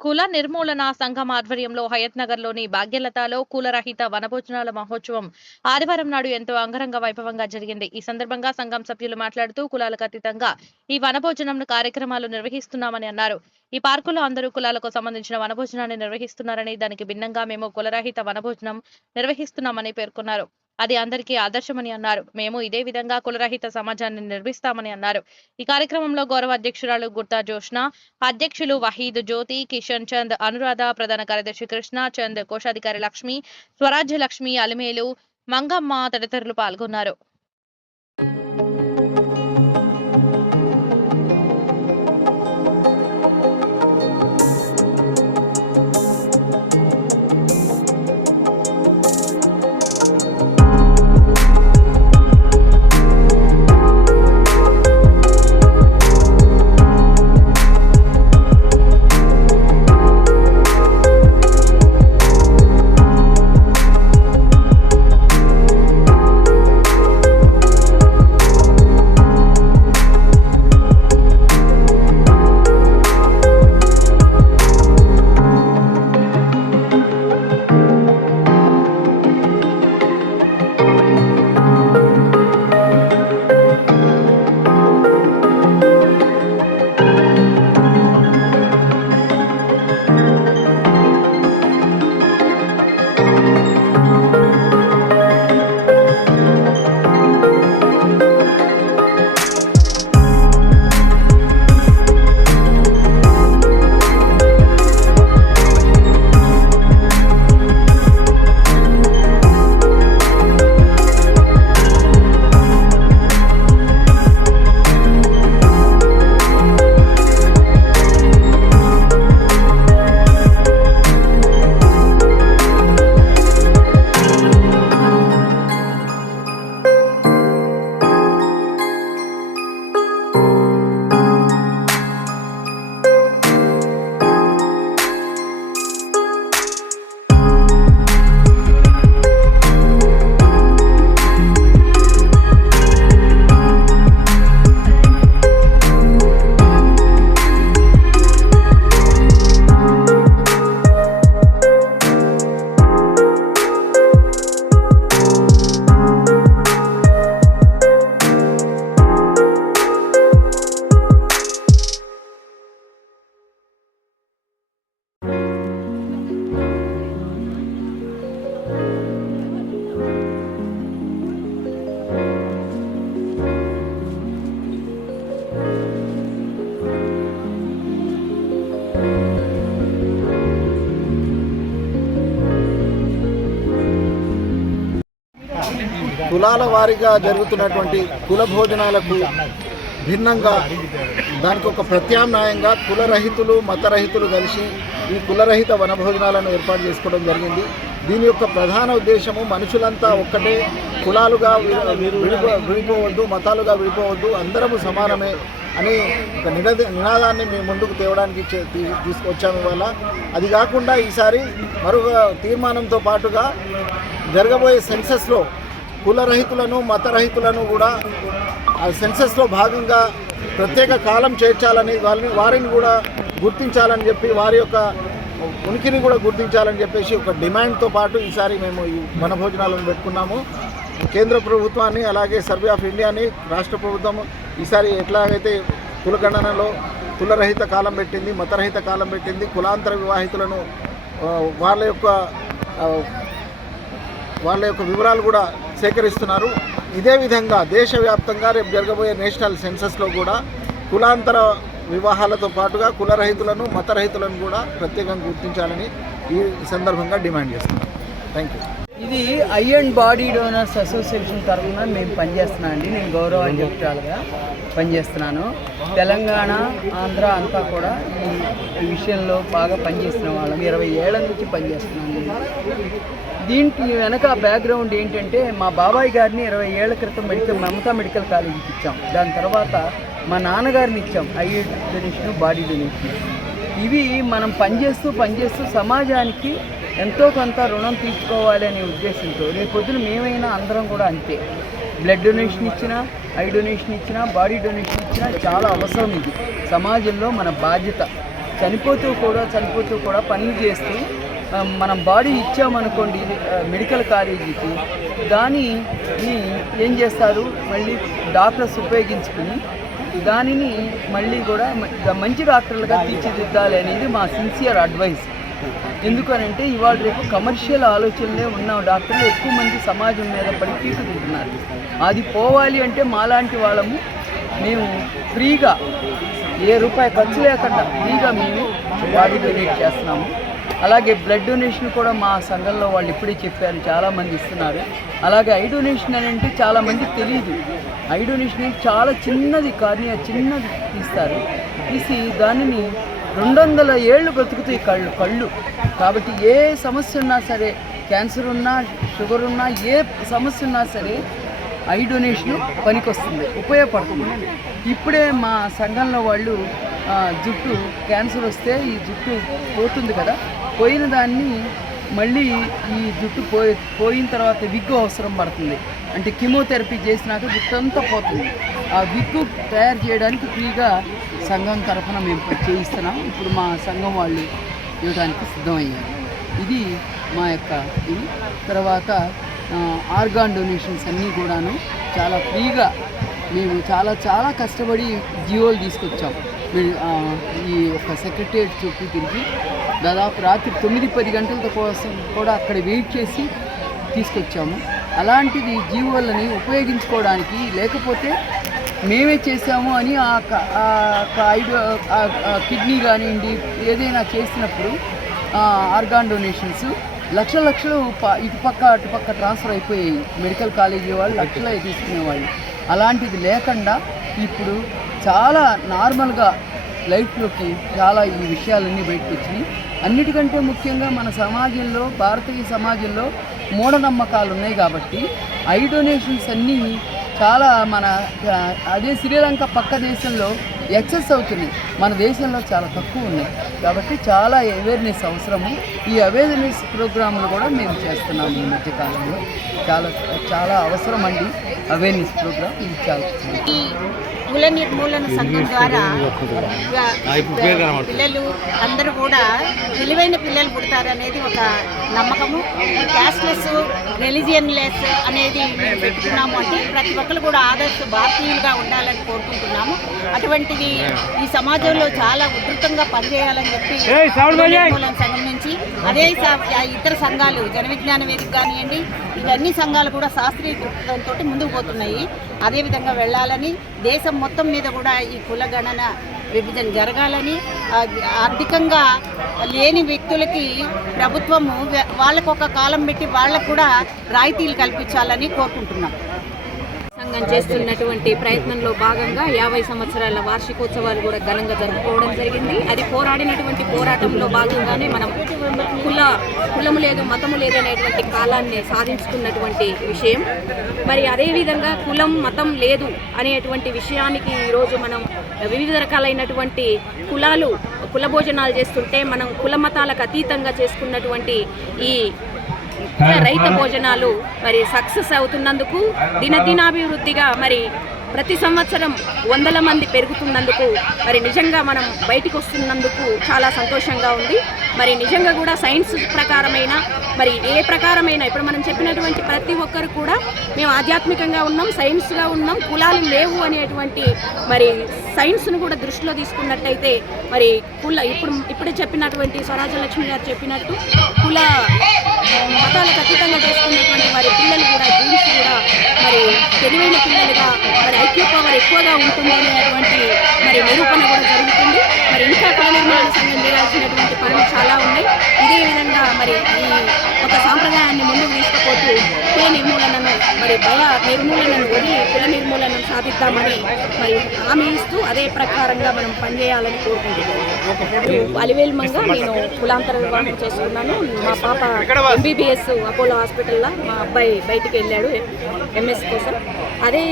కుల నిర్మూలన సంఘం ఆధ్వర్యంలో హయత్ నగర్లోని భాగ్యలతలో కులరహిత వనభోజనాల మహోత్సవం ఆదివారం నాడు ఎంతో అంగరంగ వైభవంగా జరిగింది. ఈ సందర్భంగా సంఘం సభ్యులు మాట్లాడుతూ కులాలకు అతీతంగా ఈ వనభోజనం కార్యక్రమాలు నిర్వహిస్తున్నామని అన్నారు. ఈ పార్కులో అందరూ కులాలకు సంబంధించిన వనభోజనాన్ని నిర్వహిస్తున్నారని దానికి భిన్నంగా మేము కులరహిత వనభోజనం నిర్వహిస్తున్నామని పేర్కొన్నారు. అది అందరికీ ఆదర్శమని అన్నారు. మేము ఇదే విధంగా కులరహిత సమాజాన్ని నిర్మిస్తామని అన్నారు. ఈ కార్యక్రమంలో గౌరవ అధ్యక్షురాలు గుర్తా జోష్న అధ్యక్షులు వహీద్ జ్యోతి కిషన్ చంద్ అనురాధ ప్రధాన కార్యదర్శి కృష్ణ చంద్ కోశాధికారి లక్ష్మి స్వరాజ్య లక్ష్మి అలిమేలు మంగమ్మ తదితరులు పాల్గొన్నారు. కులాల వారీగా జరుగుతున్నటువంటి కుల భోజనాలకు భిన్నంగా దానికి ఒక ప్రత్యామ్నాయంగా కులరహితులు మతరహితులు కలిసి ఈ కులరహిత వనభోజనాలను ఏర్పాటు చేసుకోవడం జరిగింది. దీని యొక్క ప్రధాన ఉద్దేశము మనుషులంతా ఒక్కటే కులాలుగా విడిపోవద్దు మతాలుగా విడిపోవద్దు అందరము సమానమే అని ఒక నినద నినాదాన్ని మేము ముందుకు తేవడానికి చే- తీ- తీసుకొచ్చాము ఇవాళ. అది కాకుండా ఈసారి మరొక తీర్మానంతో పాటుగా జరగబోయే సెన్సస్లో కులరహితులను మతరహితులను కూడా ఆ సెన్సస్లో భాగంగా ప్రత్యేక కాలం చేర్చాలని వారిని వారిని కూడా గుర్తించాలని చెప్పి వారి యొక్క ఉనికిని కూడా గుర్తించాలని చెప్పేసి ఒక డిమాండ్తో పాటు ఈసారి మేము ఈ వన భోజనాలను పెట్టుకున్నాము. కేంద్ర ప్రభుత్వాన్ని అలాగే సర్వే ఆఫ్ ఇండియాని రాష్ట్ర ప్రభుత్వం ఈసారి ఎట్లాగైతే కులగణనలో కులరహిత కాలం పెట్టింది మతరహిత కాలం పెట్టింది కులాంతర వివాహితులను వాళ్ళ యొక్క వాళ్ళ యొక్క వివరాలు కూడా సేకరిస్తున్నారు. ఇదే విధంగా దేశవ్యాప్తంగా రేపు జరగబోయే నేషనల్ సెన్సస్లో కూడా కులాంతర వివాహాలతో పాటుగా కులరహితులను మతరహితులను కూడా ప్రత్యేకంగా గుర్తించాలని ఈ సందర్భంగా డిమాండ్ చేస్తున్నాం. థ్యాంక్ యూ ఇది eye and body donors association తరఫున మేము పనిచేస్తున్నాం అండి. నేను గౌరవ అధ్యక్షురాలుగా పనిచేస్తున్నాను. తెలంగాణ ఆంధ్ర అంతా కూడా ఈ విషయంలో బాగా పనిచేస్తున్న వాళ్ళం. ఇరవై ఏళ్ళ నుంచి పనిచేస్తున్నాను దీంట్ దీంట్లో వెనక బ్యాక్గ్రౌండ్ ఏంటంటే మా బాబాయ్ గారిని ఇరవై ఏళ్ళ క్రితం మెడికల్ మమతా మెడికల్ కాలేజీకి ఇచ్చాం. దాని తర్వాత మా నాన్నగారిని ఇచ్చాం. Eye donation body donation. ఇవి మనం పనిచేస్తూ పనిచేస్తూ సమాజానికి ఎంతో కొంత రుణం తీసుకోవాలి అనే ఉద్దేశంతో పొద్దున మేమైనా అందరం కూడా అంతే. బ్లడ్ డొనేషన్ ఇచ్చినా ఐ డొనేషన్ ఇచ్చినా బాడీ డొనేషన్ ఇచ్చినా చాలా అవసరం ఇది. సమాజంలో మన బాధ్యత. చనిపోతూ కూడా చనిపోతూ కూడా పనులు చేస్తూ మనం బాడీ ఇచ్చామనుకోండి మెడికల్ కాలేజీకి దాన్ని ఏం చేస్తారు? మళ్ళీ డాక్టర్స్ ఉపయోగించుకుని దానిని మళ్ళీ కూడా మంచి డాక్టర్లుగా తీర్చిదిద్దాలి అనేది మా సిన్సియర్ అడ్వైస్. ఎందుకనంటే ఇవాళ రేపు కమర్షియల్ ఆలోచనలే ఉన్న డాక్టర్లు ఎక్కువ మంది సమాజం మీద పడి తీసుకుంటున్నారు అది పోవాలి అంటే మాలాంటి వాళ్ళము మేము ఫ్రీగా ఏ రూపాయి ఖర్చు లేకుండా ఫ్రీగా మేము బాడీ డొనేట్ చేస్తున్నాము. అలాగే బ్లడ్ డొనేషన్ కూడా మా సంఘంలో వాళ్ళు ఇప్పుడే చెప్పారు చాలామంది ఇస్తున్నారు. అలాగే ఐ డొనేషన్ అని అంటే చాలామంది తెలియదు ఐ డొనేషన్ అంటే చాలా చిన్నది కార్నియా చిన్నది తీస్తారు. తీసి దానిని రెండు వందల ఏళ్ళు బ్రతుకుతాయి కళ్ళు కళ్ళు. కాబట్టి ఏ సమస్య ఉన్నా సరే క్యాన్సర్ ఉన్నా షుగర్ ఉన్నా ఏ సమస్య ఉన్నా సరే ఐ డొనేషన్ పనికొస్తుంది ఉపయోగపడుతుంది. ఇప్పుడే మా సంఘంలో వాళ్ళు జుట్టు క్యాన్సర్ వస్తే ఈ జుట్టు పోతుంది కదా. పోయిన దాన్ని మళ్ళీ ఈ జుట్టు పోయి పోయిన తర్వాత విగ్గు అవసరం పడుతుంది. అంటే కీమోథెరపీ చేసినాక జుట్టు అంతా పోతుంది. ఆ విగ్గు తయారు చేయడానికి ఫ్రీగా సంఘం తరఫున మేము చేయిస్తున్నాం. ఇప్పుడు మా సంఘం వాళ్ళు ఇవ్వడానికి సిద్ధమయ్యారు. ఇది మా యొక్క ఇది. తర్వాత ఆర్గాన్ డొనేషన్స్ అన్నీ కూడాను చాలా ఫ్రీగా మేము చాలా చాలా కష్టపడి జియోలు తీసుకొచ్చాం. ఈ యొక్క సెక్రటరియట్ చుట్టూ తిరిగి దాదాపు రాత్రి తొమ్మిది పది గంటల కోసం కూడా అక్కడ వెయిట్ చేసి తీసుకొచ్చాము. అలాంటిది జీవోలని ఉపయోగించుకోవడానికి లేకపోతే మేమే చేసాము అని ఆ ఐదు కిడ్నీ కానివ్వండి ఏదైనా చేసినప్పుడు ఆర్గాన్ డొనేషన్స్ లక్షల లక్షలు ప- ఇటుపక్క అటుపక్క ట్రాన్స్ఫర్ అయిపోయాయి. మెడికల్ కాలేజీ వాళ్ళు లక్షలే తీసుకునేవాళ్ళు. అలాంటిది లేకుండా ఇప్పుడు చాలా నార్మల్గా లైఫ్లోకి చాలా ఈ విషయాలన్నీ బయటకు వచ్చినాయి అన్నిటికంటే ముఖ్యంగా మన సమాజంలో భారతీయ సమాజంలో మూఢనమ్మకాలు ఉన్నాయి కాబట్టి ఐ డొనేషన్స్ అన్నీ చాలా మన అదే శ్రీలంక పక్క దేశంలో ఎక్సెస్ అవుతున్నాయి. మన దేశంలో చాలా తక్కువ ఉన్నాయి. కాబట్టి చాలా అవేర్నెస్ అవసరము. ఈ అవేర్నెస్ ప్రోగ్రాంలు కూడా మేము చేస్తున్నాము ఈ మధ్యకాలంలో చాలా చాలా అవసరం అండి అవేర్నెస్ ప్రోగ్రామ్ ఇది చాలా కుల నిర్మూలన సంఘం ద్వారా పిల్లలు అందరూ కూడా విలువైన పిల్లలు పుడతారనేది ఒక నమ్మకము. క్యాస్ట్లెస్ రిలీజియన్ లెస్ అనేది పెట్టుకున్నాము అంటే ప్రతి ఒక్కరు కూడా ఆదర్శ భారతీయులుగా ఉండాలని కోరుకుంటున్నాము. అటువంటిది ఈ సమాజంలో చాలా ఉధృతంగా పనిచేయాలని చెప్పి నిర్మూలన సంఘం నుంచి అదే ఇతర సంఘాలు జన విజ్ఞాన వేదిక కానివ్వండి ఇవన్నీ సంఘాలు కూడా శాస్త్రీయ దృక్పథంతో ముందుకు పోతున్నాయి. అదేవిధంగా వెళ్ళాలని దేశం మొత్తం మీద కూడా ఈ కుల గణన విభజన జరగాలని ఆర్థికంగా లేని వ్యక్తులకి ప్రభుత్వము వాళ్ళకు ఒక కాలం పెట్టి వాళ్ళకు కూడా రాయితీలు కల్పించాలని కోరుకుంటున్నాం. సంఘం చేస్తున్నటువంటి ప్రయత్నంలో భాగంగా యాభై సంవత్సరాల వార్షికోత్సవాలు కూడా ఘనంగా జరుపుకోవడం జరిగింది. అది పోరాడినటువంటి పోరాటంలో భాగంగానే మనం కుల కులము లేదు మతము లేదు అనేటువంటి కాలాన్ని సాధించుకున్నటువంటి విషయం. మరి అదేవిధంగా కులం మతం లేదు అనేటువంటి విషయానికి ఈరోజు మనం వివిధ రకాలైనటువంటి కులాలు కుల భోజనాలు చేస్తుంటే మనం కుల మతాలకు అతీతంగా చేసుకున్నటువంటి ఈ రైత భోజనాలు మరి సక్సెస్ అవుతున్నందుకు దినదినాభివృద్ధిగా మరి ప్రతి సంవత్సరం వందల మంది పెరుగుతున్నందుకు మరి నిజంగా మనం బయటికి వస్తున్నందుకు చాలా సంతోషంగా ఉంది. మరి నిజంగా కూడా సైన్స్ ప్రకారమైన మరి ఏ ప్రకారమైన ఇప్పుడు మనం చెప్పినటువంటి ప్రతి ఒక్కరు కూడా మేము ఆధ్యాత్మికంగా ఉన్నాం సైన్స్గా ఉన్నాం కులాలు లేవు అనేటువంటి మరి సైన్స్ను కూడా దృష్టిలో తీసుకున్నట్టయితే మరి కుల ఇప్పుడు ఇప్పుడే చెప్పినటువంటి స్వరాజలక్ష్మి గారు చెప్పినట్టు కుల మతాలకు అతీతంగా చేసుకున్నటువంటి వారి పిల్లలు కూడా జీన్స్ కూడా మరి తెలివైన పిల్లలుగా మరి ఐక్యూ పవర్ ఎక్కువగా ఉంటుంది అనేటువంటి భయ నిర్మూలనను కొని కుల నిర్మూలనను సాధిద్దామని మరి హామీ ఇస్తూ అదే ప్రకారంగా మనం పనిచేయాలని కోరుకుంటున్నాను అలివేల్మంగా నేను కులాంతర వివాహం చేసుకున్నాను. మా పాప ఎంబీబీఎస్ అపోలో హాస్పిటల్లో మా అబ్బాయి బయటికి వెళ్ళాడు ఎంఎస్ కోసం. అదే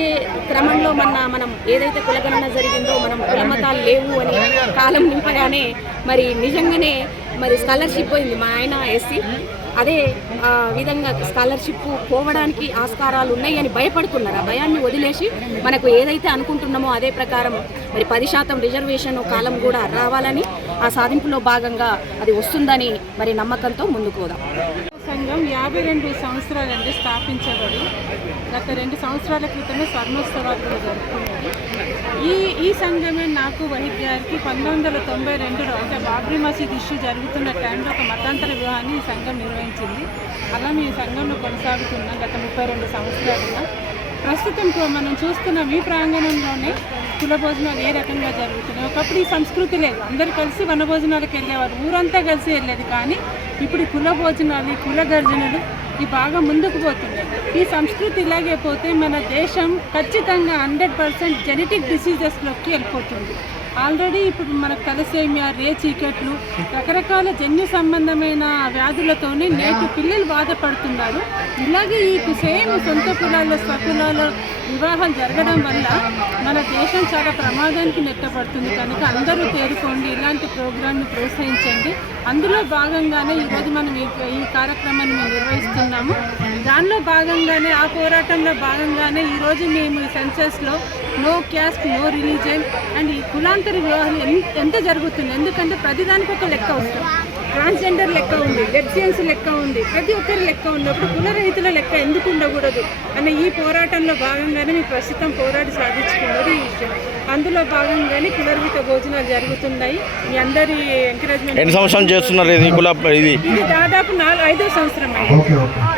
క్రమంలో మన మనం ఏదైతే కులగణన జరిగిందో మనం కులమతాలు లేవు అని కాలం నింపగానే మరి నిజంగానే మరి స్కాలర్షిప్ పోయింది మా ఆయన ఎస్సీ. అదే ఆ విధంగా స్కాలర్షిప్ పోవడానికి ఆస్కారాలు ఉన్నాయి అని భయపడుతున్నారు. ఆ భయాన్ని వదిలేసి మనకు ఏదైతే అనుకుంటున్నామో అదే ప్రకారం మరి పది శాతం రిజర్వేషన్ కాలం కూడా రావాలని ఆ సాధింపులో భాగంగా అది వస్తుందని మరి నమ్మకంతో ముందుకు పోదాం. సంఘం యాభై రెండు సంవత్సరాలండి స్థాపించబడి గత రెండు సంవత్సరాల క్రితమే స్వర్ణోత్సవాలు కూడా జరుపుకున్నది. ఈ ఈ సంఘమే నాకు వహిద్ గారికి పంతొమ్మిది వందల తొంభై రెండులో అంటే బాబ్రీ మసీద్ ఇష్యూ జరుగుతున్న టైంలో ఒక మతాంతర వివాహాన్ని ఈ సంఘం నిర్వహించింది. అలా మీ సంఘంలో కొనసాగుతున్నాం గత ముప్పై రెండు సంవత్సరాలుగా. ప్రస్తుతం మనం చూస్తున్నాం ఈ ప్రాంగణంలోనే కుల భోజనాలు ఏ రకంగా జరుగుతున్నాయి. ఒకప్పుడు ఈ సంస్కృతి లేదు. అందరు కలిసి వనభోజనాలకు వెళ్ళేవారు. ఊరంతా కలిసి వెళ్ళేది. కానీ ఇప్పుడు కుల భోజనాలు ఈ కుల గర్జనలు ఈ బాగా ముందుకు పోతున్నాయి. ఈ సంస్కృతి ఇలాగే పోతే మన దేశం ఖచ్చితంగా హండ్రెడ్ పర్సెంట్ జెనెటిక్ డిసీజెస్లోకి వెళ్ళిపోతుంది. ఆల్రెడీ ఇప్పుడు మనకు తలసేమియా రే చీకట్లు రకరకాల జన్యు సంబంధమైన వ్యాధులతోనే నేటి పిల్లలు బాధపడుతున్నారు. ఇలాగే ఈ సేమ్ సొంత కులాల్లో స్వకులాల్లో వివాహాలు జరగడం వల్ల మన దేశం చాలా ప్రమాదానికి నెట్టబడుతుంది. కనుక అందరూ తేరుకోండి ఇలాంటి ప్రోగ్రాంను ప్రోత్సహించండి. అందులో భాగంగానే ఈరోజు మనం ఈ ఈ కార్యక్రమాన్ని మేము నిర్వహిస్తున్నాము. దానిలో భాగంగానే ఆ పోరాటంలో భాగంగానే ఈరోజు మేము ఈ సెన్సెస్లో no caste no religion and ఈ కులాంతర వివాహం ఎంత ఎంత జరుగుతుంది? ఎందుకంటే ప్రతిదానికి ఒక లెక్క వస్తుంది. ట్రాన్స్జెండర్ లెక్క ఉంది లెబ్సియన్స్ లెక్క ఉంది ప్రతి ఒక్కరి లెక్క ఉంది అప్పుడు కుల రైతుల లెక్క ఎందుకు ఉండకూడదు అనే ఈ పోరాటంలో భాగంగానే మేము ప్రస్తుతం పోరాడి సాధించుకున్నది ఈ విషయం. అందులో భాగంగానే కులరహిత భోజనాలు జరుగుతున్నాయి. మీ అందరి ఎంకరేజ్మెంట్ ఎన్ని చేస్తున్నారు ఇది కుల ఇది? ఇది దాదాపు నాలుగు ఐదో సంవత్సరం అండి.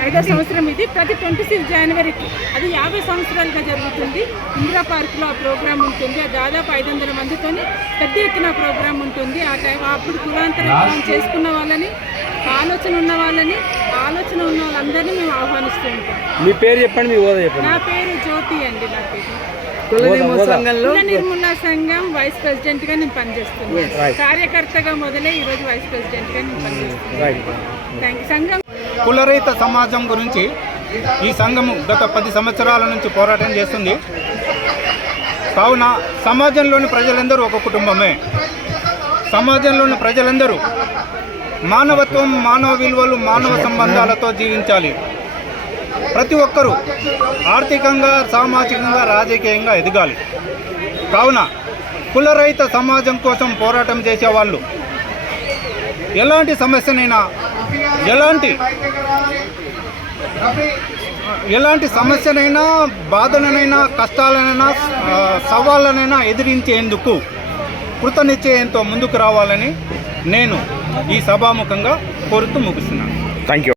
ఐదో సంవత్సరం ఇది. ప్రతి ట్వంటీ సిక్స్ జనవరికి అది యాభై సంవత్సరాలుగా జరుగుతుంది. ఇందిరా పార్క్లో ఆ ప్రోగ్రామ్ ఉంటుంది. దాదాపు ఐదు వందల మందితో పెద్ద ఎత్తున ప్రోగ్రామ్ ఉంటుంది. ఆ టైం అప్పుడు కులాంతర వివాహం చేసుకున్న వాళ్ళని ఆలోచన ఉన్న వాళ్ళని ఆలోచన ఉన్న వాళ్ళందరినీ మేము ఆహ్వానిస్తూ ఉంటాం. మీ పేరు చెప్పండి మీ హోదా చెప్పండి. నా పేరు జ్యోతి అండి నా పేరు. కుల నిర్మూల నిర్మూలన సంఘం వైస్ ప్రెసిడెంట్గా నేను పనిచేస్తున్నాను. కార్యకర్తగా మొదలై ఈరోజు వైస్ ప్రెసిడెంట్గా నేను పనిచేస్తున్నాను. థ్యాంక్ యూ సంఘం కులరహిత సమాజం గురించి ఈ సంఘము గత పది సంవత్సరాల నుంచి పోరాటం చేస్తుంది. కావున సమాజంలోని ప్రజలందరూ ఒక కుటుంబమే. సమాజంలోని ప్రజలందరూ మానవత్వం మానవ విలువలు మానవ సంబంధాలతో జీవించాలి. ప్రతి ఒక్కరూ ఆర్థికంగా సామాజికంగా రాజకీయంగా ఎదగాలి. కావున కులరహిత సమాజం కోసం పోరాటం చేసేవాళ్ళు ఎలాంటి సమస్యనైనా ఎలాంటి ఎలాంటి సమస్యనైనా బాధలనైనా కష్టాలనైనా సవాళ్ళనైనా ఎదిరించేందుకు కృతనిశ్చయంతో ముందుకు రావాలని నేను ఈ సభాముఖంగా కోరుతూ ముగిస్తున్నాను. Thank you